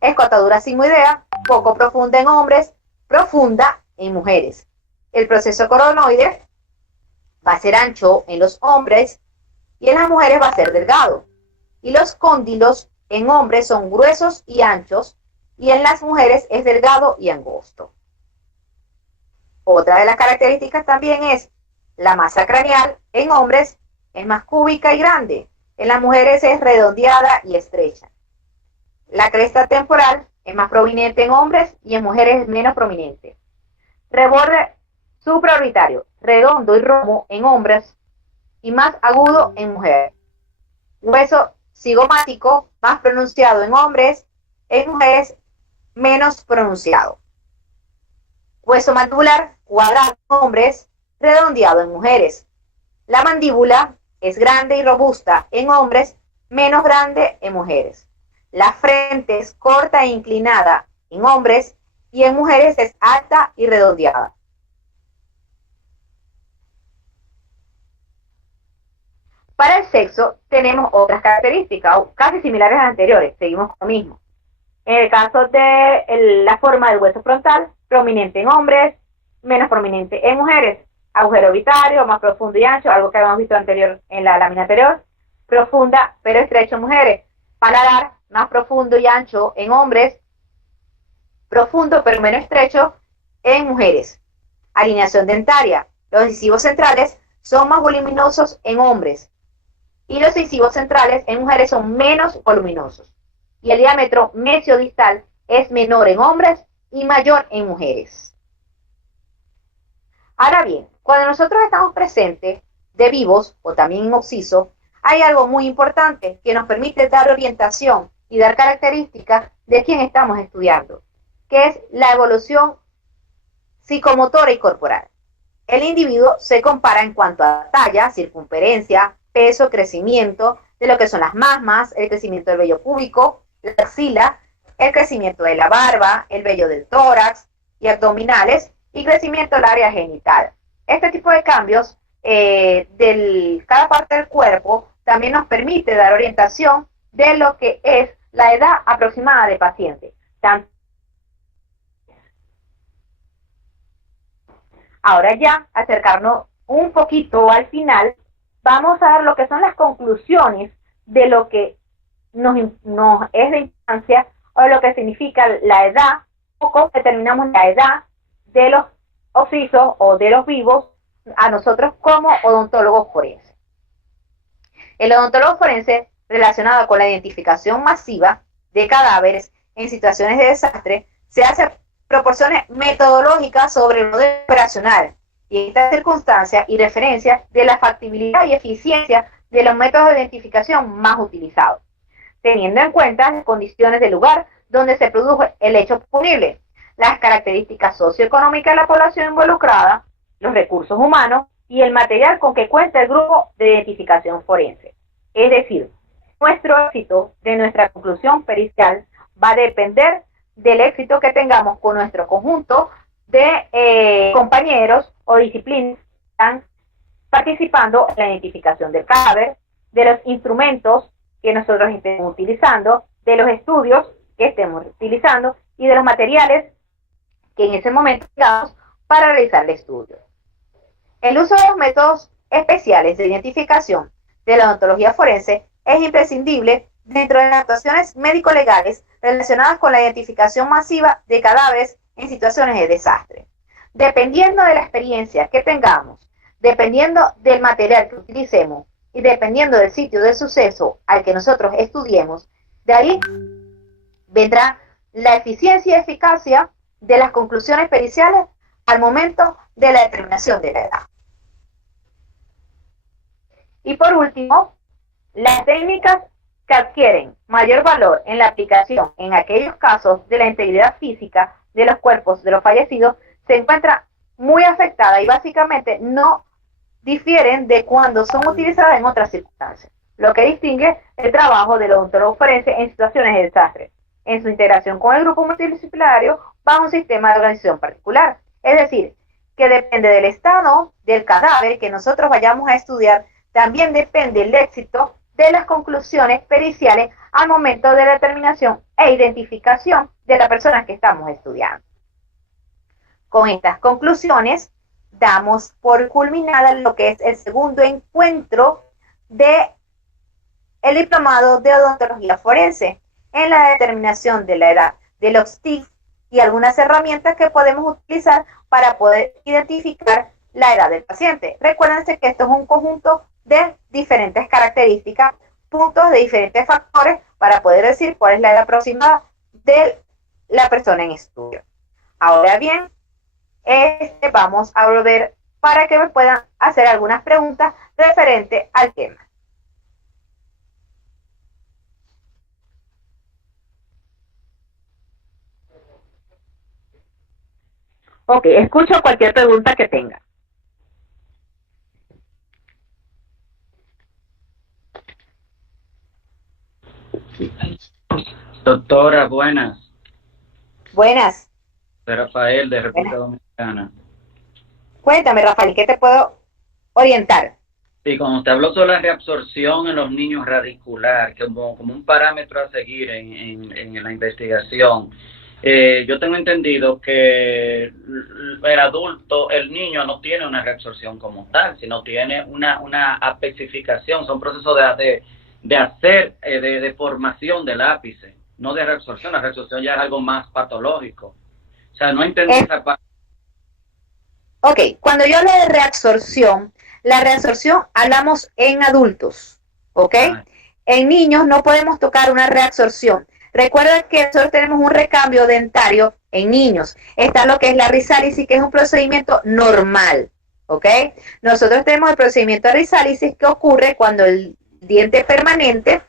Escotadura sigmoidea, poco profunda en hombres, profunda en mujeres. El proceso coronoide va a ser ancho en los hombres y en las mujeres va a ser delgado. Y los cóndilos en hombres son gruesos y anchos y en las mujeres es delgado y angosto. Otra de las características también es la masa craneal en hombres es más cúbica y grande, en las mujeres es redondeada y estrecha. La cresta temporal es más prominente en hombres y en mujeres es menos prominente. Reborde supraorbitario, redondo y romo en hombres y más agudo en mujeres. Hueso cigomático, más pronunciado en hombres, en mujeres menos pronunciado. Hueso mandibular, cuadrado en hombres, redondeado en mujeres. La mandíbula es grande y robusta en hombres, menos grande en mujeres. La frente es corta e inclinada en hombres y en mujeres es alta y redondeada. Para el sexo tenemos otras características casi similares a las anteriores, seguimos con lo mismo. En el caso de la forma del hueso frontal, prominente en hombres, menos prominente en mujeres. Agujero orbitario, más profundo y ancho, algo que habíamos visto en la lámina anterior. Profunda pero estrecho en mujeres. Paladar, más profundo y ancho en hombres. Profundo pero menos estrecho en mujeres. Alineación dentaria. Los incisivos centrales son más voluminosos en hombres. Y los incisivos centrales en mujeres son menos voluminosos. Y el diámetro mesiodistal es menor en hombres y mayor en mujeres. Ahora bien, cuando nosotros estamos presentes de vivos o también en occiso, hay algo muy importante que nos permite dar orientación y dar características de quién estamos estudiando, que es la evolución psicomotora y corporal. El individuo se compara en cuanto a talla, circunferencia, peso, crecimiento, de lo que son las masmas, el crecimiento del vello púbico, la axila, el crecimiento de la barba, el vello del tórax y abdominales, y crecimiento del área genital. Este tipo de cambios de cada parte del cuerpo también nos permite dar orientación de lo que es la edad aproximada del paciente. Ahora ya, acercarnos un poquito al final, vamos a ver lo que son las conclusiones de lo que nos es de infancia o lo que significa la edad, o cómo determinamos la edad de los occisos o de los vivos a nosotros como odontólogos forenses. El odontólogo forense, relacionado con la identificación masiva de cadáveres en situaciones de desastre, se hace proporciones metodológicas sobre el modelo operacional y estas circunstancias y referencias de la factibilidad y eficiencia de los métodos de identificación más utilizados, teniendo en cuenta las condiciones del lugar donde se produjo el hecho punible, las características socioeconómicas de la población involucrada, los recursos humanos y el material con que cuenta el grupo de identificación forense. Es decir, nuestro éxito de nuestra conclusión pericial va a depender del éxito que tengamos con nuestro conjunto de compañeros o disciplinas que están participando en la identificación del cadáver, de los instrumentos que nosotros estemos utilizando, de los estudios que estemos utilizando y de los materiales que en ese momento tengamos para realizar el estudio. El uso de los métodos especiales de identificación de la odontología forense es imprescindible dentro de las actuaciones médico-legales relacionadas con la identificación masiva de cadáveres en situaciones de desastre. Dependiendo de la experiencia que tengamos, dependiendo del material que utilicemos y dependiendo del sitio del suceso al que nosotros estudiemos, de ahí vendrá la eficiencia y eficacia de las conclusiones periciales al momento de la determinación de la edad. Y por último, las técnicas que adquieren mayor valor en la aplicación en aquellos casos de la integridad física de los cuerpos de los fallecidos se encuentra muy afectada y básicamente no difieren de cuando son utilizadas en otras circunstancias, lo que distingue el trabajo del odontólogo forense en situaciones de desastre, en su integración con el grupo multidisciplinario bajo un sistema de organización particular. Es decir, que depende del estado del cadáver que nosotros vayamos a estudiar, también depende el éxito de las conclusiones periciales al momento de la determinación e identificación de la persona que estamos estudiando. Con estas conclusiones, damos por culminada lo que es el segundo encuentro de el diplomado de odontología forense en la determinación de la edad de los tics y algunas herramientas que podemos utilizar para poder identificar la edad del paciente. Recuérdense que esto es un conjunto de diferentes características, puntos de diferentes factores para poder decir cuál es la edad aproximada de la persona en estudio. Ahora bien, vamos a volver para que me puedan hacer algunas preguntas referente al tema. Ok, escucho cualquier pregunta que tenga. Doctora, buenas. Buenas. Soy Rafael, de República Dominicana. Cuéntame, Rafael, ¿qué te puedo orientar? Sí, cuando usted habló sobre la reabsorción en los niños radicular, como un parámetro a seguir en la investigación, yo tengo entendido que el adulto, el niño no tiene una reabsorción como tal, sino tiene una apexificación, son procesos de formación del ápice, no de reabsorción. La reabsorción ya es algo más patológico. O sea, no entendí esa parte. Ok, cuando yo hablo de reabsorción, la reabsorción hablamos en adultos, ¿ok? En niños no podemos tocar una reabsorción. Recuerda que nosotros tenemos un recambio dentario en niños. Está lo que es la rizálisis, que es un procedimiento normal, ¿ok? Nosotros tenemos el procedimiento de rizálisis que ocurre cuando el diente permanente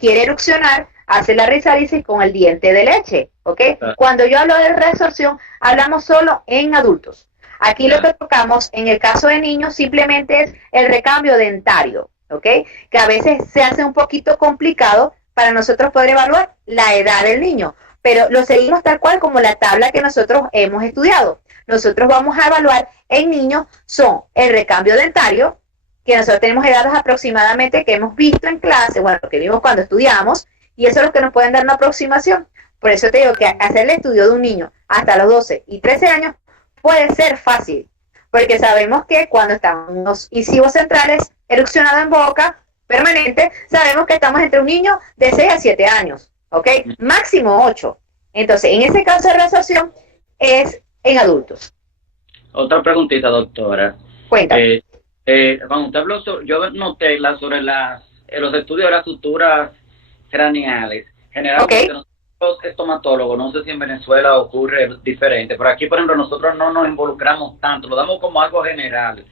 quiere erupcionar, hace la rizálisis con el diente de leche, ¿ok? Cuando yo hablo de reabsorción, hablamos solo en adultos. Aquí lo que tocamos en el caso de niños simplemente es el recambio dentario, ¿ok? Que a veces se hace un poquito complicado para nosotros poder evaluar la edad del niño, pero lo seguimos tal cual como la tabla que nosotros hemos estudiado. Nosotros vamos a evaluar en niños son el recambio dentario, que nosotros tenemos edades aproximadamente que hemos visto en clase, bueno, que vimos cuando estudiamos, y eso es lo que nos pueden dar una aproximación. Por eso te digo que hacer el estudio de un niño hasta los 12 y 13 años puede ser fácil, porque sabemos que cuando están los incisivos centrales erupcionados en boca permanente, sabemos que estamos entre un niño de 6 a 7 años, ¿ok? Máximo 8. Entonces, en ese caso de reabsorción es en adultos. Otra preguntita, doctora. Cuéntame. Cuando usted habló sobre, yo noté sobre los estudios de las suturas craneales. Generalmente los estomatólogos, no sé si en Venezuela ocurre diferente, pero aquí, por ejemplo, nosotros no nos involucramos tanto, lo damos como algo general,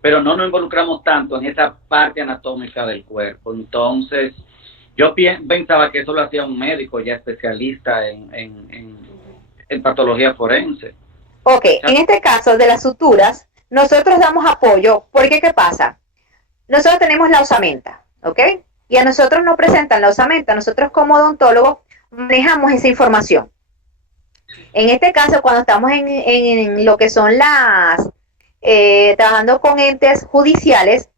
pero no nos involucramos tanto en esa parte anatómica del cuerpo. Entonces, yo pensaba que eso lo hacía un médico ya especialista en patología forense. Ok, en este caso de las suturas, nosotros damos apoyo, porque ¿qué pasa? Nosotros tenemos la osamenta, ¿ok? Y a nosotros nos presentan la osamenta, nosotros como odontólogos manejamos esa información. En este caso, cuando estamos en lo que son trabajando con entes judiciales,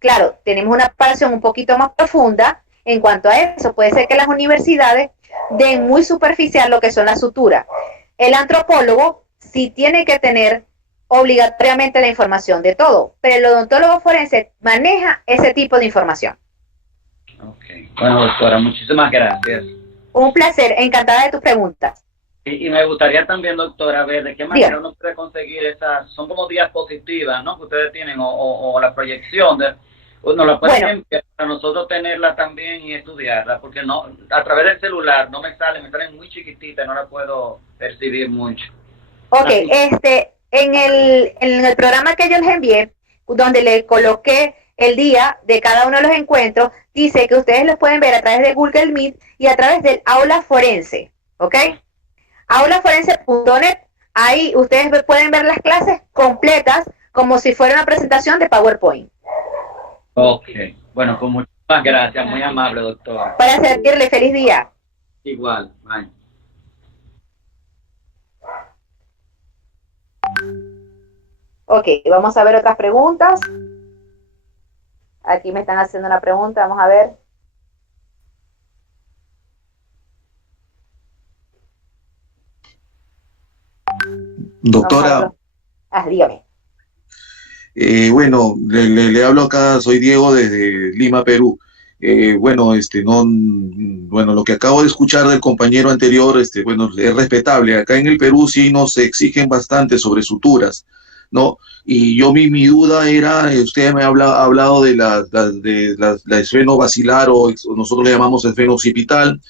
claro, tenemos una preparación un poquito más profunda en cuanto a eso. Puede ser que las universidades den muy superficial lo que son las suturas. El antropólogo sí tiene que tener obligatoriamente la información de todo, pero el odontólogo forense maneja ese tipo de información. Ok, bueno, doctora, muchísimas gracias. Un placer, encantada de tus preguntas. Y me gustaría también, doctora, ver de qué manera uno puede conseguir esas, son como diapositivas, ¿no?, que ustedes tienen, o la proyección, uno la puede enviar para nosotros tenerla también y estudiarla, porque no, a través del celular no me salen muy chiquititas, no la puedo percibir mucho. Ok, en el programa que yo les envié, donde le coloqué el día de cada uno de los encuentros, dice que ustedes los pueden ver a través de Google Meet y a través del aula forense, ¿ok? aulaforense.net, ahí ustedes pueden ver las clases completas como si fuera una presentación de PowerPoint. Ok, bueno, pues muchas gracias, muy amable, doctora. Para servirle, feliz día. Igual, bye. Ok, vamos a ver otras preguntas. Aquí me están haciendo una pregunta, vamos a ver. Doctora, dígame. Bueno, le hablo acá, soy Diego desde Lima, Perú. Bueno, bueno, lo que acabo de escuchar del compañero anterior, bueno, es respetable. Acá en el Perú sí nos exigen bastante sobre suturas, ¿no? Y yo mi duda era, usted me ha hablado de la esfenobacilar o nosotros le llamamos esfeno-occipital,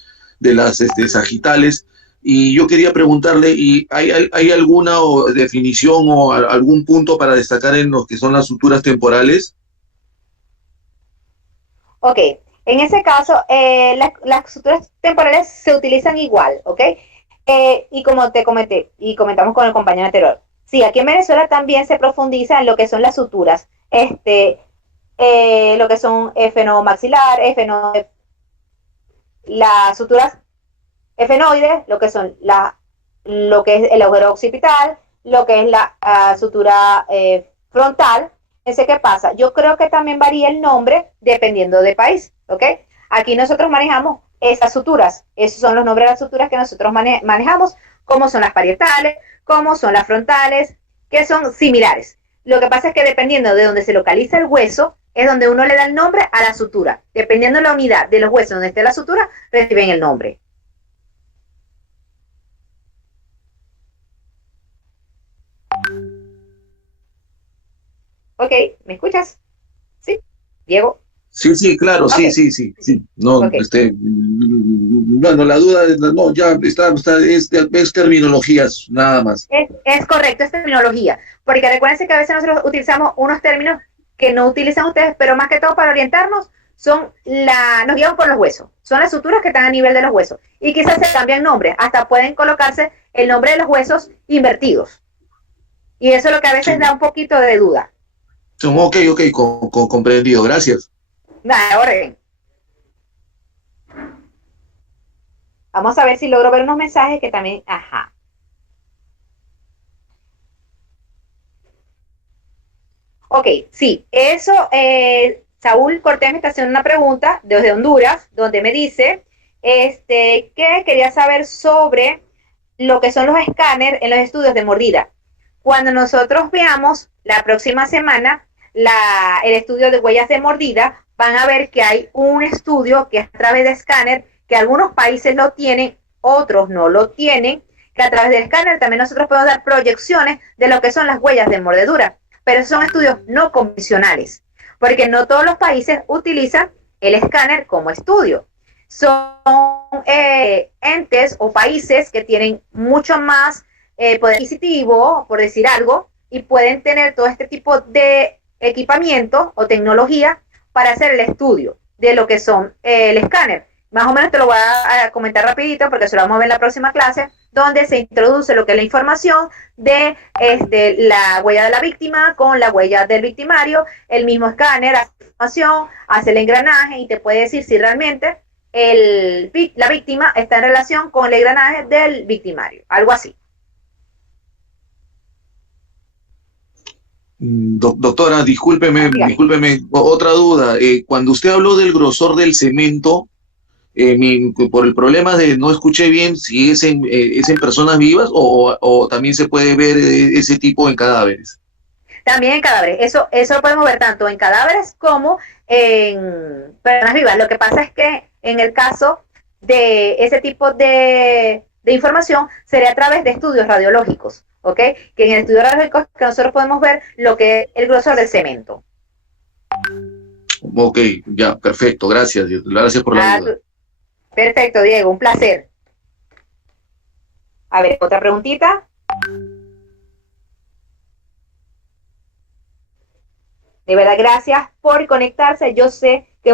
de las sagitales. Y yo quería preguntarle, ¿hay alguna definición o algún punto para destacar en lo que son las suturas temporales? Ok, en ese caso, las suturas temporales se utilizan igual, ¿ok? Y como te comenté, y comentamos con el compañero anterior, sí, aquí en Venezuela también se profundiza en lo que son las suturas, lo que son efenomaxilar, las suturas efenoides, lo que son lo que es el agujero occipital, lo que es la sutura frontal. Ese ¿qué pasa? Yo creo que también varía el nombre dependiendo del país, ¿ok? Aquí nosotros manejamos esas suturas, esos son los nombres de las suturas que nosotros manejamos, como son las parietales, como son las frontales, que son similares. Lo que pasa es que dependiendo de donde se localiza el hueso, es donde uno le da el nombre a la sutura. Dependiendo de la unidad de los huesos donde esté la sutura, reciben el nombre. Ok, ¿me escuchas? ¿Sí? Diego. Sí, sí, claro, Okay. sí. No, Okay. Bueno, la duda, no, ya es terminologías, nada más. Es correcto, es terminología, porque recuérdense que a veces nosotros utilizamos unos términos que no utilizan ustedes, pero más que todo para orientarnos, nos guiamos por los huesos, son las suturas que están a nivel de los huesos, y quizás se cambian nombres, hasta pueden colocarse el nombre de los huesos invertidos, y eso es lo que a veces da un poquito de duda. Ok, comprendido, gracias. Nada, orden. Vamos a ver si logro ver unos mensajes que también, ajá. Ok, sí, eso, Saúl Cortés me está haciendo una pregunta desde Honduras, donde me dice que quería saber sobre lo que son los escáneres en los estudios de mordida. Cuando nosotros veamos la próxima semana el estudio de huellas de mordida, van a ver que hay un estudio que es a través de escáner, que algunos países lo tienen, otros no lo tienen, que a través del escáner también nosotros podemos dar proyecciones de lo que son las huellas de mordedura, pero son estudios no convencionales, porque no todos los países utilizan el escáner como estudio. Son entes o países que tienen mucho más poder adquisitivo, por decir algo, y pueden tener todo este tipo de equipamiento o tecnología para hacer el estudio de lo que son el escáner. Más o menos te lo voy a comentar rapidito porque se lo vamos a ver en la próxima clase, donde se introduce lo que es la información de la huella de la víctima con la huella del victimario. El mismo escáner hace la información, hace el engranaje y te puede decir si realmente la víctima está en relación con el engranaje del victimario, algo así. Doctora, discúlpeme, otra duda. Cuando usted habló del grosor del cemento, por el problema de no escuché bien si es en personas vivas o también se puede ver ese tipo en cadáveres. También en cadáveres, eso lo podemos ver tanto en cadáveres como en personas vivas. Lo que pasa es que en el caso de ese tipo de información sería a través de estudios radiológicos, ¿ok? Que en el estudio radiológico que nosotros podemos ver lo que es el grosor del cemento. Ok, ya, perfecto, gracias por la duda. Perfecto, Diego, un placer. A ver, otra preguntita. De verdad, gracias por conectarse. Yo sé que